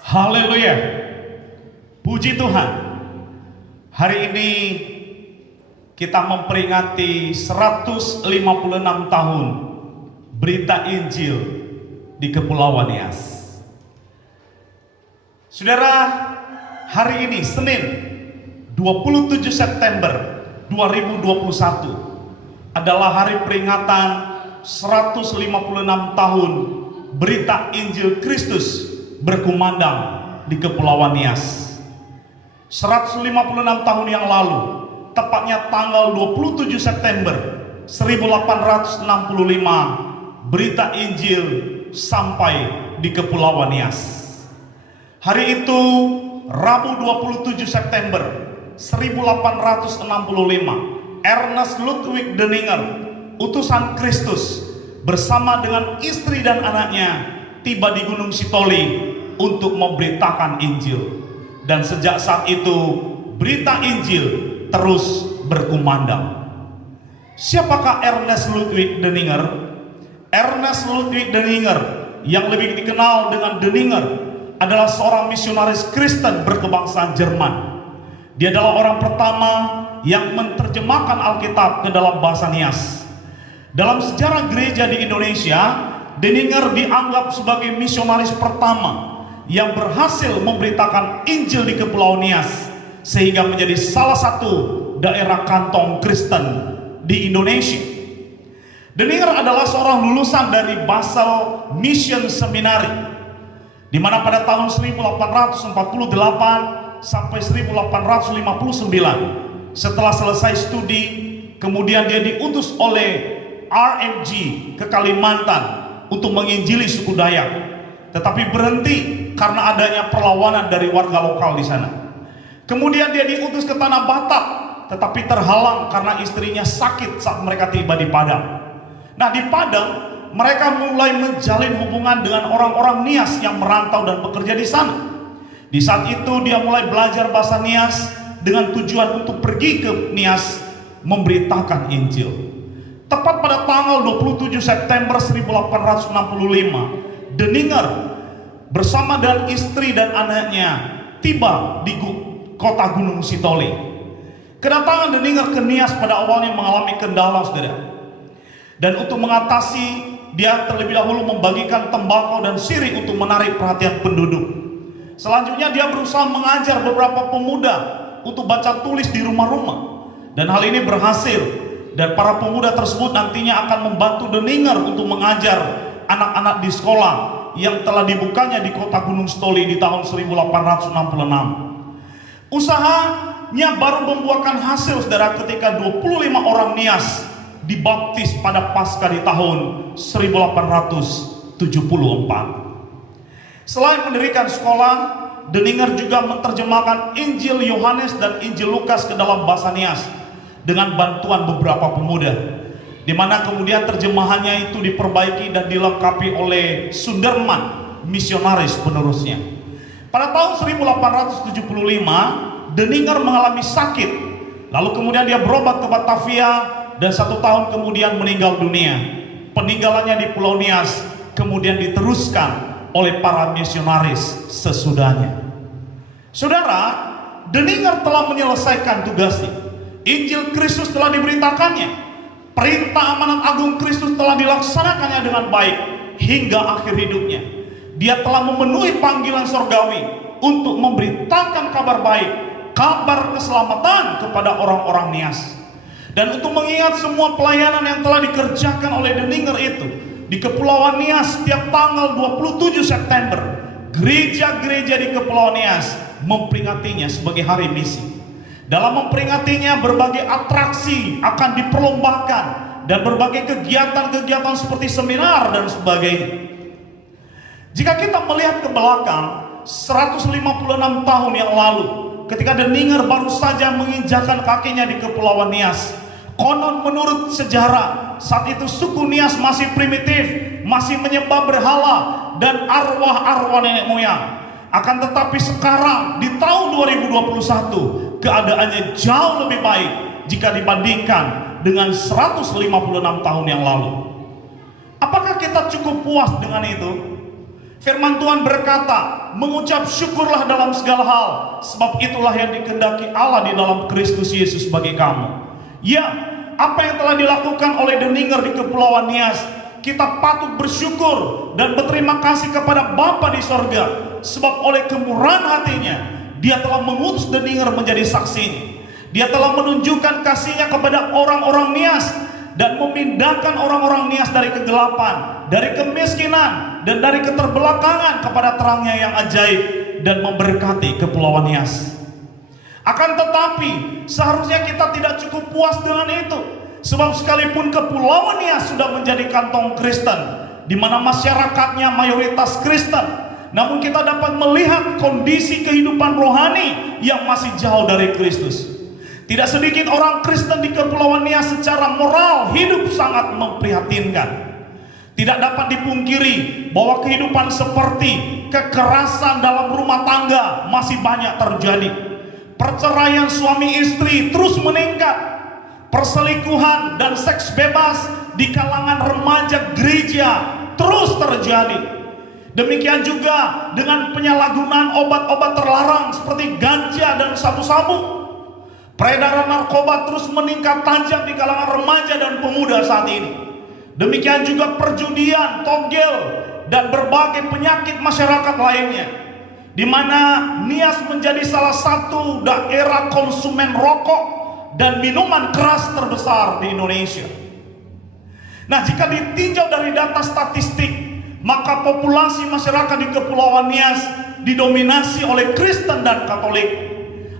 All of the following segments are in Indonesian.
Haleluya, puji Tuhan. Hari ini kita memperingati 156 tahun berita Injil di Kepulauan Nias. Saudara, hari ini Senin 27 September 2021 adalah hari peringatan 156 tahun berita Injil Kristus berkumandang di Kepulauan Nias. 156 tahun yang lalu, tepatnya tanggal 27 September 1865, berita Injil sampai di Kepulauan Nias. Hari itu, Rabu 27 September 1865, Ernest Ludwig Denninger, utusan Kristus, bersama dengan istri dan anaknya tiba di Gunung Sitoli untuk memberitakan Injil. Dan sejak saat itu berita Injil terus berkumandang. Siapakah Ernest Ludwig Denninger? Ernest Ludwig Denninger, yang lebih dikenal dengan Denninger, adalah seorang misionaris Kristen berkebangsaan Jerman. Dia adalah orang pertama yang menerjemahkan Alkitab ke dalam bahasa Nias. Dalam sejarah gereja di Indonesia, Denninger dianggap sebagai misionaris pertama yang berhasil memberitakan Injil di Kepulauan Nias, sehingga menjadi salah satu daerah kantong Kristen di Indonesia. Denninger adalah seorang lulusan dari Basel Mission Seminary, di mana pada tahun 1848 sampai 1859, setelah selesai studi, kemudian dia diutus oleh RMG ke Kalimantan untuk menginjili suku Dayak, tetapi berhenti karena adanya perlawanan dari warga lokal di sana. Kemudian dia diutus ke Tanah Batak, tetapi terhalang karena istrinya sakit saat mereka tiba di Padang. Nah, di Padang mereka mulai menjalin hubungan dengan orang-orang Nias yang merantau dan bekerja di sana. Di saat itu dia mulai belajar bahasa Nias dengan tujuan untuk pergi ke Nias memberitakan Injil. Tepat pada tanggal 27 September 1865, Denninger bersama dengan istri dan anaknya tiba di kota Gunung Sitoli. Kedatangan Denninger ke Nias pada awalnya mengalami kendala, saudara. Dan untuk mengatasi, dia terlebih dahulu membagikan tembakau dan sirih untuk menarik perhatian penduduk. Selanjutnya dia berusaha mengajar beberapa pemuda untuk baca tulis di rumah-rumah. Dan hal ini berhasil. Dan para pemuda tersebut nantinya akan membantu Denninger untuk mengajar anak-anak di sekolah yang telah dibukanya di kota Gunung Sitoli di tahun 1866. Usahanya baru membuahkan hasil, saudara, ketika 25 orang Nias dibaptis pada Paskah di tahun 1874. Selain mendirikan sekolah, Denninger juga menerjemahkan Injil Yohanes dan Injil Lukas ke dalam bahasa Nias dengan bantuan beberapa pemuda, di mana kemudian terjemahannya itu diperbaiki dan dilengkapi oleh Sunderman, misionaris penerusnya. Pada tahun 1875, Denninger mengalami sakit, lalu kemudian dia berobat ke Batavia dan 1 tahun kemudian meninggal dunia. Peninggalannya di Pulau Nias kemudian diteruskan oleh para misionaris sesudahnya. Saudara, Denninger telah menyelesaikan tugasnya. Injil Kristus telah diberitakannya, perintah amanat agung Kristus telah dilaksanakannya dengan baik hingga akhir hidupnya. Dia telah memenuhi panggilan surgawi untuk memberitakan kabar baik, kabar keselamatan kepada orang-orang Nias. Dan untuk mengingat semua pelayanan yang telah dikerjakan oleh Denninger itu di Kepulauan Nias, setiap tanggal 27 September gereja-gereja di Kepulauan Nias memperingatinya sebagai hari misi. Dalam memperingatinya, berbagai atraksi akan diperlombakan dan berbagai kegiatan-kegiatan seperti seminar dan sebagainya. Jika kita melihat ke belakang 156 tahun yang lalu, ketika Denninger baru saja menginjakan kakinya di Kepulauan Nias, konon menurut sejarah saat itu suku Nias masih primitif, masih menyembah berhala dan arwah-arwah nenek moyang. Akan tetapi sekarang di tahun 2021 keadaannya jauh lebih baik jika dibandingkan dengan 156 tahun yang lalu. Apakah kita cukup puas dengan itu? Firman Tuhan berkata, mengucap syukurlah dalam segala hal, sebab itulah yang dikehendaki Allah di dalam Kristus Yesus bagi kamu. Ya, apa yang telah dilakukan oleh The Ninger di Kepulauan Nias, kita patut bersyukur dan berterima kasih kepada Bapa di sorga, sebab oleh kemurahan hatinya Dia telah mengutus The Ninger menjadi saksinya. Dia telah menunjukkan kasihnya kepada orang-orang Nias dan memindahkan orang-orang Nias dari kegelapan, dari kemiskinan, dan dari keterbelakangan kepada terangnya yang ajaib, dan memberkati Kepulauan Nias. Akan tetapi seharusnya kita tidak cukup puas dengan itu, sebab sekalipun Kepulauan Nias sudah menjadi kantong Kristen, di mana masyarakatnya mayoritas Kristen, namun kita dapat melihat kondisi kehidupan rohani yang masih jauh dari Kristus. Tidak sedikit orang Kristen di Kepulauan Nias secara moral hidup sangat memprihatinkan. Tidak dapat dipungkiri bahwa kehidupan seperti kekerasan dalam rumah tangga masih banyak terjadi. Perceraian suami istri terus meningkat. Perselingkuhan dan seks bebas di kalangan remaja gereja terus terjadi. Demikian juga dengan penyalahgunaan obat-obat terlarang seperti ganja dan sabu-sabu. Peredaran narkoba terus meningkat tajam di kalangan remaja dan pemuda saat ini. Demikian juga perjudian, togel, dan berbagai penyakit masyarakat lainnya, di mana Nias menjadi salah satu daerah konsumen rokok dan minuman keras terbesar di Indonesia. Nah, jika ditinjau dari data statistik, maka populasi masyarakat di Kepulauan Nias didominasi oleh Kristen dan Katolik.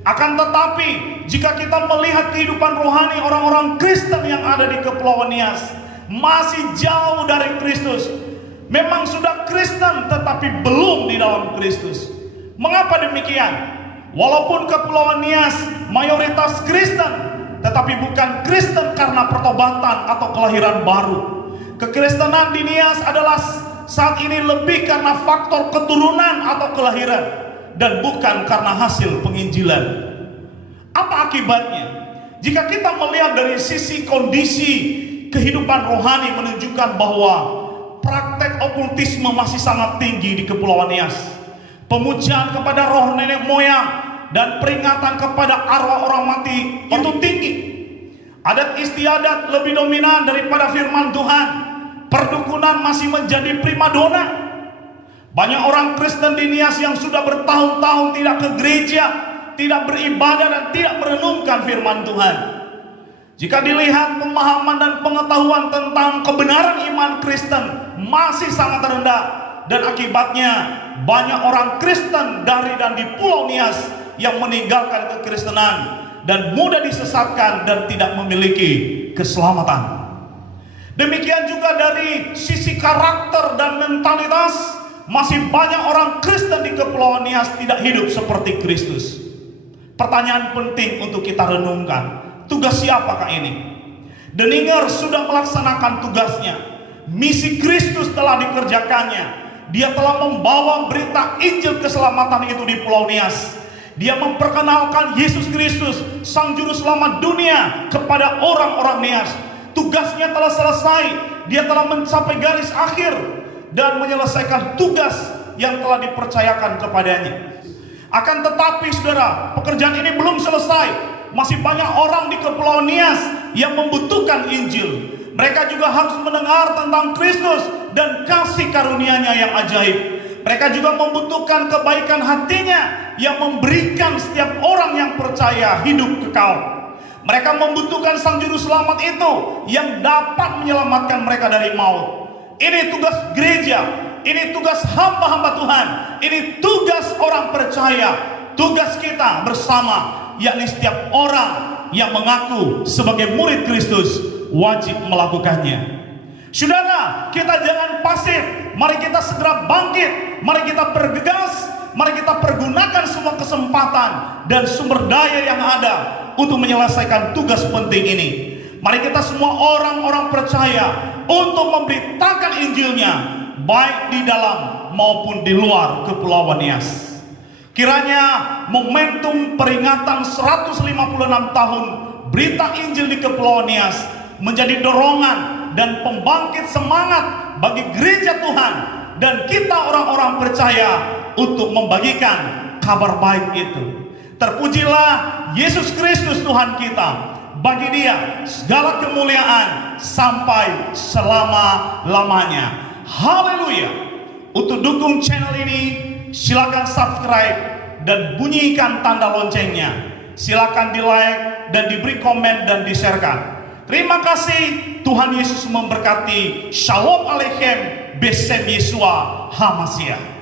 Akan tetapi jika kita melihat kehidupan rohani orang-orang Kristen yang ada di Kepulauan Nias, masih jauh dari Kristus. Memang sudah Kristen tetapi belum di dalam Kristus. Mengapa demikian? Walaupun Kepulauan Nias mayoritas Kristen, tetapi bukan Kristen karena pertobatan atau kelahiran baru. Kekristenan di Nias adalah saat ini lebih karena faktor keturunan atau kelahiran, dan bukan karena hasil penginjilan. Apa akibatnya? Jika kita melihat dari sisi kondisi kehidupan rohani menunjukkan bahwa praktek okultisme masih sangat tinggi di Kepulauan Nias. Pemujaan kepada roh nenek moyang dan peringatan kepada arwah orang mati itu tinggi. Adat istiadat lebih dominan daripada firman Tuhan. Perdukunan masih menjadi primadona. Banyak orang Kristen di Nias yang sudah bertahun-tahun tidak ke gereja, tidak beribadah, dan tidak merenungkan firman Tuhan. Jika dilihat pemahaman dan pengetahuan tentang kebenaran iman Kristen masih sangat rendah, dan akibatnya banyak orang Kristen dari dan di Pulau Nias yang meninggalkan kekristenan dan mudah disesatkan dan tidak memiliki keselamatan. Demikian juga dari sisi karakter dan mentalitas, masih banyak orang Kristen di Kepulauan Nias tidak hidup seperti Kristus. Pertanyaan penting untuk kita renungkan, tugas siapakah ini? The Ninger sudah melaksanakan tugasnya. Misi Kristus telah dikerjakannya. Dia telah membawa berita Injil keselamatan itu di Pulau Nias. Dia memperkenalkan Yesus Kristus, Sang Juru Selamat dunia, kepada orang-orang Nias. Tugasnya telah selesai. Dia telah mencapai garis akhir dan menyelesaikan tugas yang telah dipercayakan kepadanya. Akan tetapi saudara, pekerjaan ini belum selesai. Masih banyak orang di Kepulauan Nias yang membutuhkan Injil. Mereka juga harus mendengar tentang Kristus dan kasih karunia-Nya yang ajaib. Mereka juga membutuhkan kebaikan hatinya yang memberikan setiap orang yang percaya hidup kekal. Mereka membutuhkan Sang Juru Selamat itu yang dapat menyelamatkan mereka dari maut. Ini tugas gereja, ini tugas hamba-hamba Tuhan, ini tugas orang percaya, tugas kita bersama, yakni setiap orang yang mengaku sebagai murid Kristus wajib melakukannya. Saudara, kita jangan pasif. Mari kita segera bangkit, mari kita bergegas, mari kita pergunakan semua kesempatan dan sumber daya yang ada untuk menyelesaikan tugas penting ini. Mari kita semua orang-orang percaya untuk memberitakan Injilnya, baik di dalam maupun di luar Kepulauan Nias. Kiranya momentum peringatan 156 tahun berita Injil di Kepulauan Nias menjadi dorongan dan pembangkit semangat bagi gereja Tuhan dan kita orang-orang percaya untuk membagikan kabar baik itu. Terpujilah Yesus Kristus Tuhan kita. Bagi Dia segala kemuliaan sampai selama-lamanya. Haleluya. Untuk dukung channel ini, silakan subscribe dan bunyikan tanda loncengnya. Silakan di like dan diberi komen dan di-sharekan. Terima kasih. Tuhan Yesus memberkati. Shalom Aleichem. Besem Yesua HaMashiach.